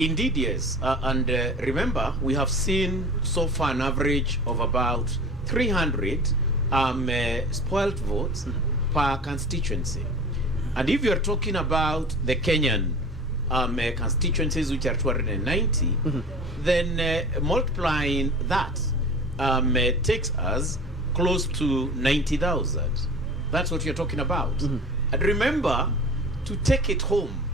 Indeed, yes. Remember, we have seen so far an average of about 300 spoiled votes per constituency. And if you're talking about the Kenyan constituencies, which are 290, then multiplying that takes us close to 90,000. That's what you're talking about. And remember, to take it home,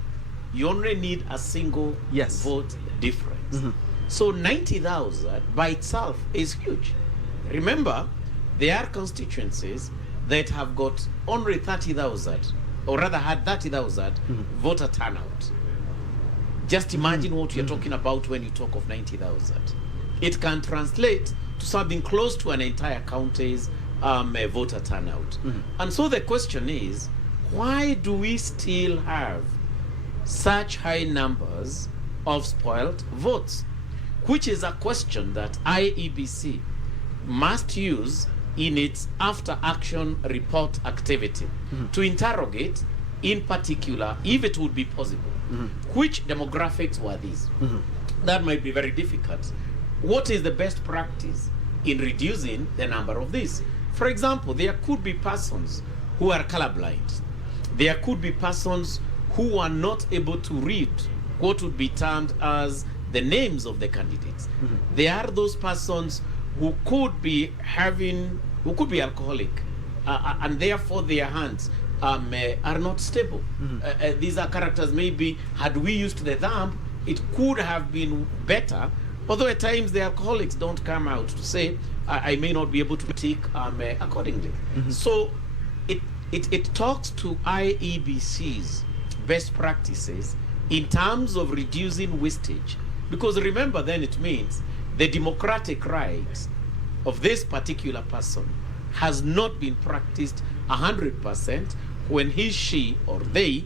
you only need a single vote difference. So 90,000 by itself is huge. Remember, there are constituencies that have got only 30,000, or rather had 30,000 voter turnout. Just imagine what you're talking about when you talk of 90,000. It can translate to something close to an entire county's voter turnout. And so the question is, why do we still have such high numbers of spoiled votes? Which is a question that IEBC must use in its after-action report activity to interrogate, in particular, if it would be possible, which demographics were these? That might be very difficult. What is the best practice in reducing the number of these? For example, there could be persons who are colorblind. There could be persons who are not able to read what would be termed as the names of the candidates. There are those persons who could be alcoholic, and therefore their hands are not stable. These are characters, maybe had we used the thumb, it could have been better, although at times the alcoholics don't come out to say, I may not be able to take accordingly. So it talks to IEBC's best practices in terms of reducing wastage, because remember, then it means the democratic rights of this particular person has not been practiced 100% when he, she, or they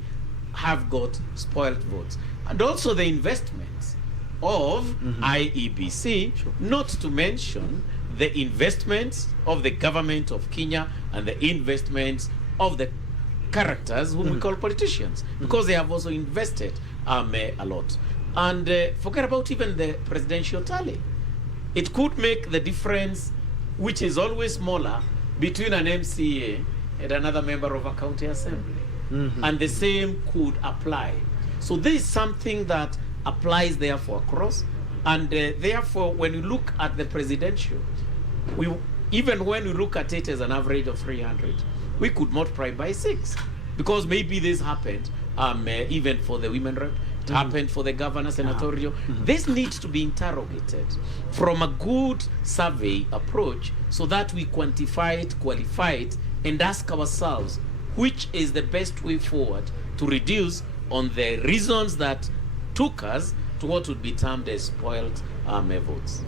have got spoiled votes. And also the investments of IEBC, not to mention the investments of the government of Kenya and the investments of the characters whom we call politicians, because they have also invested a lot. And forget about even the presidential tally. It could make the difference, which is always smaller, between an MCA and another member of a county assembly. And the same could apply. So this is something that applies therefore across. And therefore, when you look at the presidential, even when we look at it as an average of 300, we could multiply by 6, because maybe this happened even for the women rep, it happened for the governor senatorial. This needs to be interrogated from a good survey approach, so that we quantify it, qualify it, and ask ourselves which is the best way forward to reduce on the reasons that took us to what would be termed as spoiled votes.